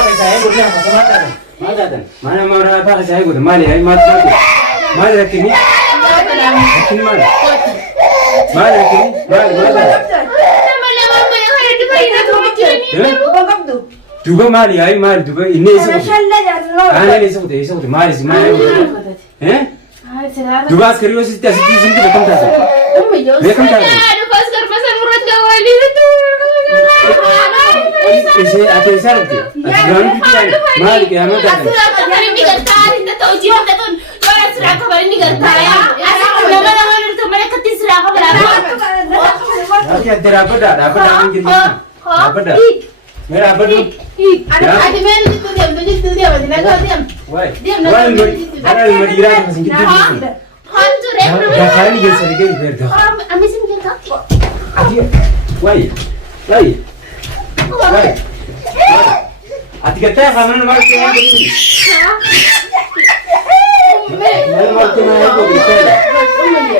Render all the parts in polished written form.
pakai saya guna apa dan mana mana pakai saya guna mali ay mat mali rakini rakini mali rakini duga mali ay mali duga ini itu mali sih mali duga sekali wasi tiap sini bekam tak इसे आते सर होते ग्राउंड की मार के हमें करते खबर नहीं करता इतना तो जीव होता तो कोई असरा खबर नहीं करता यार ऐसा लगा लगा तो मेरे कत्ती सरा खबर आ रहा क्या तेरा बड़ा कितनी बड़ा मेरा बड़ा आज मैं तो दिया बजना को दिया वाई अरे मदिरा में सिंह कितनी हम तो रे क्या नहीं ये सर के इधर था हमें सिंह क्या Y Ati kata kamu nak ke mana? Mana mau ke mana aku kita?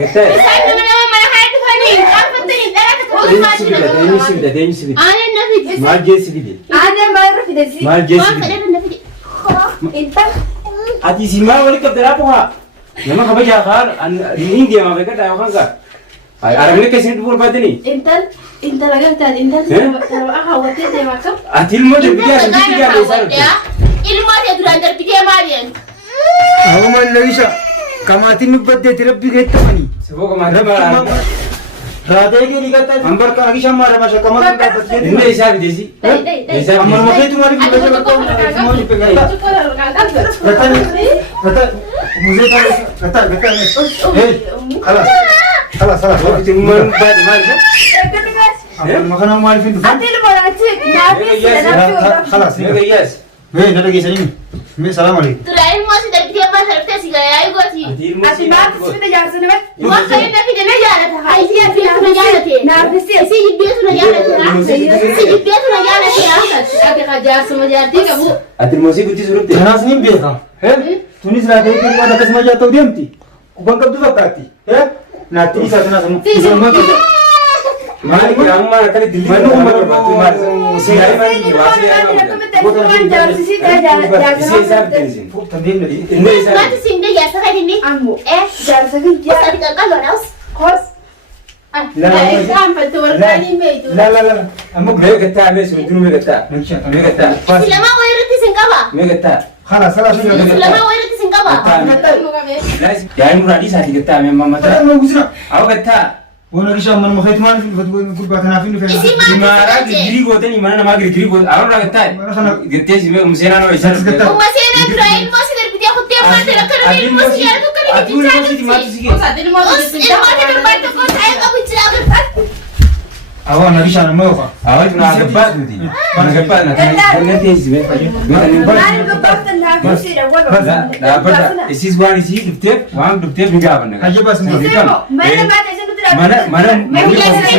Kita. Saya mana mana hai tu kani. Apa tu ni? Dah tu kau macam mana? Deni sibit. Ada nabi. Marge sibit. Ada marah fidesi. Marge sibit. Ada nabi. Intan. Ati simba wali kap dera poha. Nama khabar ya khar. Ring dia mahu kita dah kan? Arang ni कैसे टूर बात नहीं? Intan lagi tadi Intan. Kalau aku awat dia macam. Atil mau jadi dia sendiri dia besar. Ilmu dia tu antar dia marian. Aku mau lagi sah. Kamatin nubat dia terap juga itu mani. Sebab kemarin malam. Rada ke ni kata ambar ka lagi sama ada masa kamatin dapat dia. Ini isap desi. Isap Amar mau itu mari kita coba mau dipegang. Kata muzik kata hey خلاص Cuma bad mana? makan mau alifin tu Atil mana cik? Nabi خلاص Yes. hey nada kisah ini salam alaikum Tu lain masih dari dia pasal kita sih gaya itu sih. Atil Atil mau. bagus sudah jangan senang. Wah kaya nabi dia nak jalan tak? Hai dia nak jalan tak? Nabi sih. Si dia tu nak jalan tak? Si dia tu nak jalan tak? Ada kerja semua jadi kamu. Atil mau sih kunci suruh deh. Jangan senyum biasa hey tunis rada ke ni ada kesma jatuh dia mti kubang kau tu berkati hey nanti bisa semua Mana kita mana kali Delhi mana batu mana siapa mana di bawah siapa isi isap desi. Ini isap. Mati sing dia ya sekali ni. Amu. Jangan sakit Kau tadi kan kalau raus. kos. Sampai tu orang ni begitu. la Amu beli kata, ame sebetulnya beli kata. Beli kata. Selama awak itu sing kawa. Beli kata. خلاص Selama awak itu sing kawa. Guys, jangan muradi sahaja kata, ame mama Ada kata. mau busna Aku kata. Wana kisah mana mau khayat mana kul bahkan afin tu Isi Di mana giri gote ni mana nama giri gote. Aku nak kata. Gete sih, umsena no isap. Masih ada terakhir masih dari dia aku tiap hari nak kerja masih ada tu kerja Atil mau sih mati sih. Ilmu ada terbantu kau saya kamu cerita. awak nak kisah nama apa Awak tu nak gebat nanti. Nak gebat nanti sih. Mari ke pasal Nabi sih dah buat. Dapat. Isi suara isi duktif, wang duktif juga apa nak? aja pas Mana baca saya betul. Mana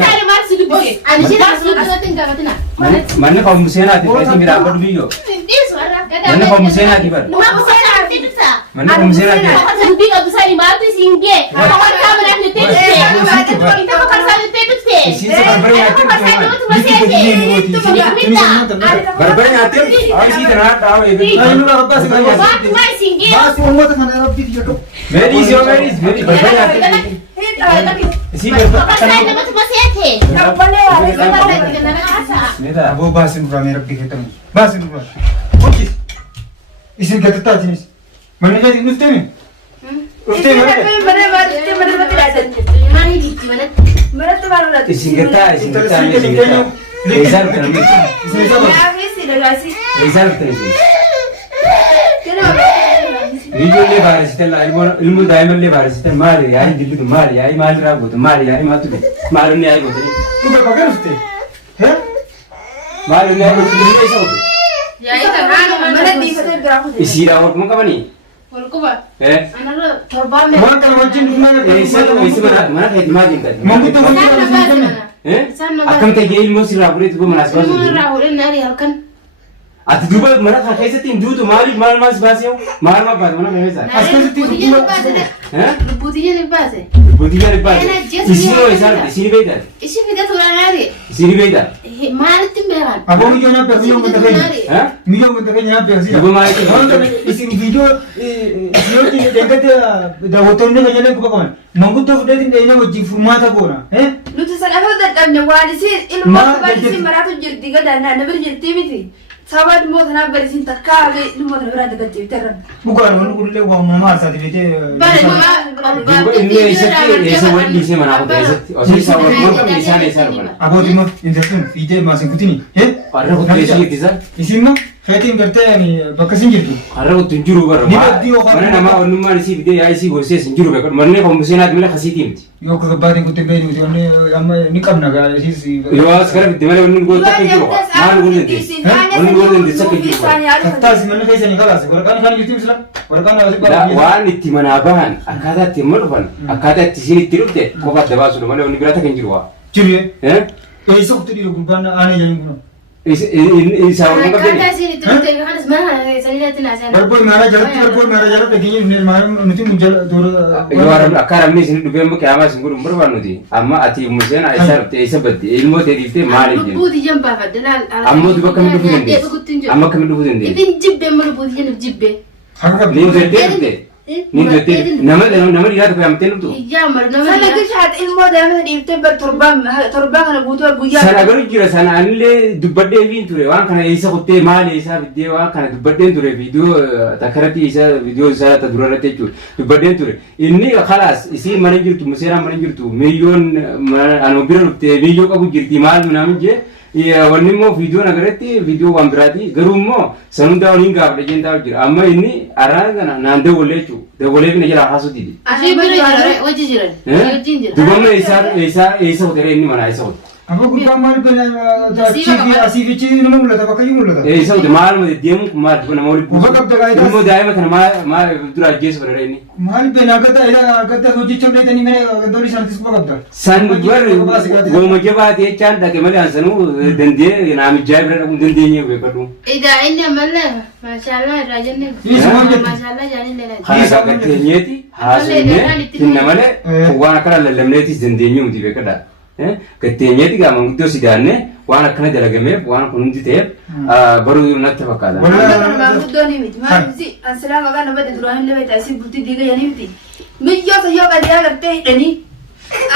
Saya masih di bos. Ada sih masuk ke tingkat mana? mana kau musena tu pasti mira apa dulu. Dia suara. Mana kau musena tu bar. Nama saya nanti bisa. Mana kau musena tu. Kau kan lebih nggak bisa dimati singge. Kau kan kamera nanti itu. Kita bukan saja itu sih. Isi berberi hati. Berberi hati. Awak isi terang tahu itu. ayo lu apa sih kau bahas umur tu mana rabbi dia tu Medis berberi hati. Isi berberi. Neda. abu bahas umur kami rabbi kita ni bahas umur okey isi kata tak jenis mana jadi nuste ni nuste Mana tu baru lah. Isi kata. Rezal terus. Nabi sih dah kasih. Rezal terus. Kenapa? Video le baris tel ilmu diamond le baris tel mari yayi dillu tu mari yayi mal rago tu mari yayi matu maru ne ayi go tu tu berapa nuste heh maru ne ayi go tu ne so Mana di pasal berapa? isi rawat mo kamani Wan kalau wajib mana isi mana kayak dimagin kan mungkin tu wajib akam te ge ilmu si rabure tu manas basu أتدوبل مرة خايسة تندوتو مال سباسيو مال ما بعد مرة خايسة ها بودية نباسة بودية نباسة يصيروا يصير بيدا إيش في ده تورا ناري يصير بيدا ما نتم بيان أبو ميجو نبى ميجو متكلم ها ميجو متكلم نبى زي أبو ما يكفي إسم فيديو إسيو تي دعكت دعوتوني كجلا كوكمان مانغو تو فدين دينا وجي فما تقونا ها nuti sana fadda qabne waan isin ilmoo barisiin maraatu jirti gadaanaa nabir jirti miti sabab ilmoo tanaa barisiin takkaa ilmoo tana biraa daggachiifteerran bukan wani kulle wa mama asati bete Juga ini esa wali isi mana aku esa osi sa wali mau esa mana abodi ma industri fide masih kutini he Karena aku esa gitu sa isimma khatim karte yani bakasin jirti karena aku tunjuru baru mana nama orang mana isi video ya isi gosnya tunjuru baru mana pembusuhan ada mana kasih tim yo kabarin kutte beri uti ane amma nikam naga isi yo sekarang di mana orang gua tak tunjuru mana gua nanti orang gua nanti tak tunjuru tas mana kaisa nikalas warkan kan jirti misla warkan asik dah wan itu mana abahan akada timur pan akada sini tiruk deh kau kata bahasa mana orang berata tunjuru juri eh esok tu di gurban ane jangan kuno ini sahur apa كذا سيري تروح خلاص ما ساليت ناسان berpoi mara jalan begini ni malam nanti muncul dulu yo orang akar ini sini dua muk kiamat sungguh berapa nanti amma ati musuhnya aisyah te aisyah berarti ilmu te di te mari je بودي جنبها فدلال amma juga kami dulu nanti amma kami dulu nanti إذن جبة مرة بودي جنب جبة hakka ni berde ni berde nama dia tu kami tenu tu يا مر sana نمر gishaat ilmoo daamata dhiibte bar torbaan kana guutuu guyyaa sana garu jira sana anile dubbadde vin ture waan kana isa kutte maali isa video waan kana dubbadde ture video takarati isa video isa ta durarate chu dubbadde ture inni khalas isi mana jirtu musera mana jirtu million anu bira te video qabu jirti maal manam je ya wanni mo video nagarati video waan birati garu mo sanunda wani gaabde jenda jira amma inni araga nande wole chu de wole ni jira hasu didi عشان بيرجع وجه جيران يرجين جيران dubamna isa hotere inni mana isa hotere apa gurban mal bela civi asivici nunu mulata bakayu mulata isa hotere maal mo diem kumar dubana mo li Buka kab daga mo daima tan ma dura jes bare ini mal bela kata hoji chole tani mere dori santis buka kab san gur go mo jeba te chan da ke mali ansanu dende naam jaibre na dende ni be kadu إذا عندنا ملا ما شاء الله راجلنا ما شاء الله جاني لنا khasa ka tenyeti hasune tinnamale wana kala lamneti dende ni mudi be kada ka tenyeti ga manguddo sidanne wana kana dalagame wana kunundi te baru natta fakada maanguddooni miti maalisi ansilaa maqaa nama duraan illee beektaa isii bultii diiga yanii miti miyyoo sayyoo qadiyaa gartee hidhanii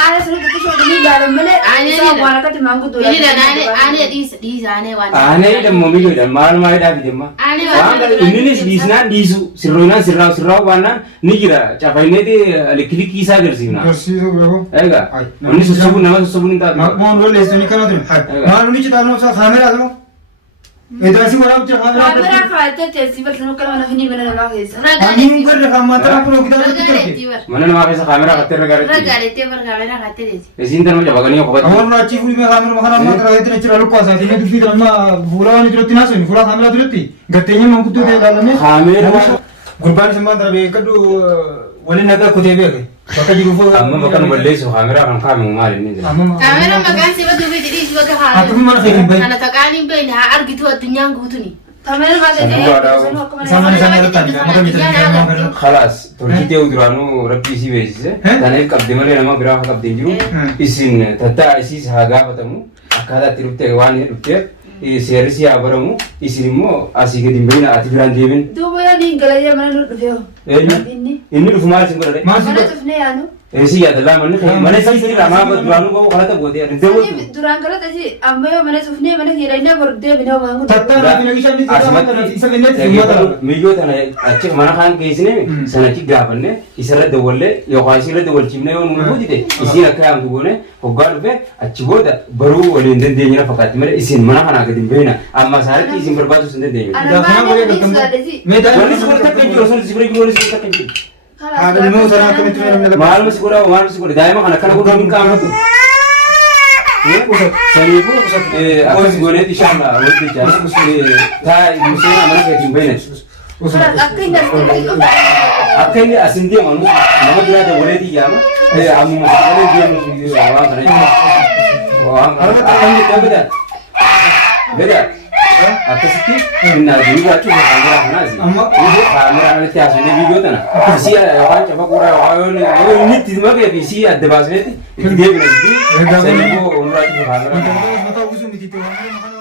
aana sana xiqqishoo dhanii ilaalan malee isaan waan akkatti maanguddoo إذا أنا ديس أنا وانا ane dammo miyo dan mal mai da bidemma wanga innis disna disu sirroina sirraw wana nigira chapaine de lekili kisa gersina versi so bego ega onni susubu nama susubu ninta mon role estoni kana dun mal ni chita no sa khamera azmo edasi wala ucha khamera kaamera kaa'attee teessii bal'inuu kana mana finii mana namaa keessa ani ngorre khamata pro kita kita mana nama kesa kamera kater gara رجعت تبر كاميرا خاتري esin tan ma bagani ko bat amar na chifu me khamera mahana matra itre chira lupa sa tine tu fitra ma fula ni tu tina so fula khamera tu ti gatenya mangkutu de dalame kamera gurban semandra be kadu wali naga kutebe ke baka jiru fo amma makan balle so kamera kan kamu mali ni كاميرا ما كان سيبا دوبي تريش وقت Aku mana khairin baik. أنا تقالين بين أرجع تو الدنيا قوتني kaamera kaa'attee Sama ni sana letak maka mitra khamera khalas torkite uduranu rabbi si besise tanay kabde male nama bira kabde jiru isin tata isis haga batamu akada tirupte wani rupte serisi abaramu isinimo asige dimbina ati biran debin duuba yaa niin galayee mana nu dhufeeho inni rufumal singore mana tufnee yaanu esi ya dalam mana sisi lama duranu ko kala ta bode Sani duraan galata si amma yoo mana tufnee mana kiidhaynee bordee binoo maanguddoo tatta na finalisha ni isa benet miyo tana achi mana kan keesine sanati gafanne isarra dawalle yo khasira dawalchimne yo mudide isi akam dugone hoggalu be achi boda baru wali ndendenya fakati mare isin mana kana gadin beena amma sarati isin berbatu sendendenya ana maana ni sadesi meta wali sikor takkan jiro sun sikor wali sikor takkan jiro ada ni mau sana kena tira na mal sikor daima kana kana gudun kam hatu sani bu akas gone inshallah wadi jan ta musina mana gadin beena akka hin dartee akka inni asin deemanu nama biraa dabalee xiyyaama ammuma sagalee deemu waan kana waan kana beda beda akkasitti innaa duuba cufa kaameraa kanaas kaameraa kanatti haasofnee viidiyoo tana isii yookaan cafa quraa yookaan inni itti makee fi isii adda baasnetti itti deebina jidduu sanii immoo onuraa cufa kaameraa.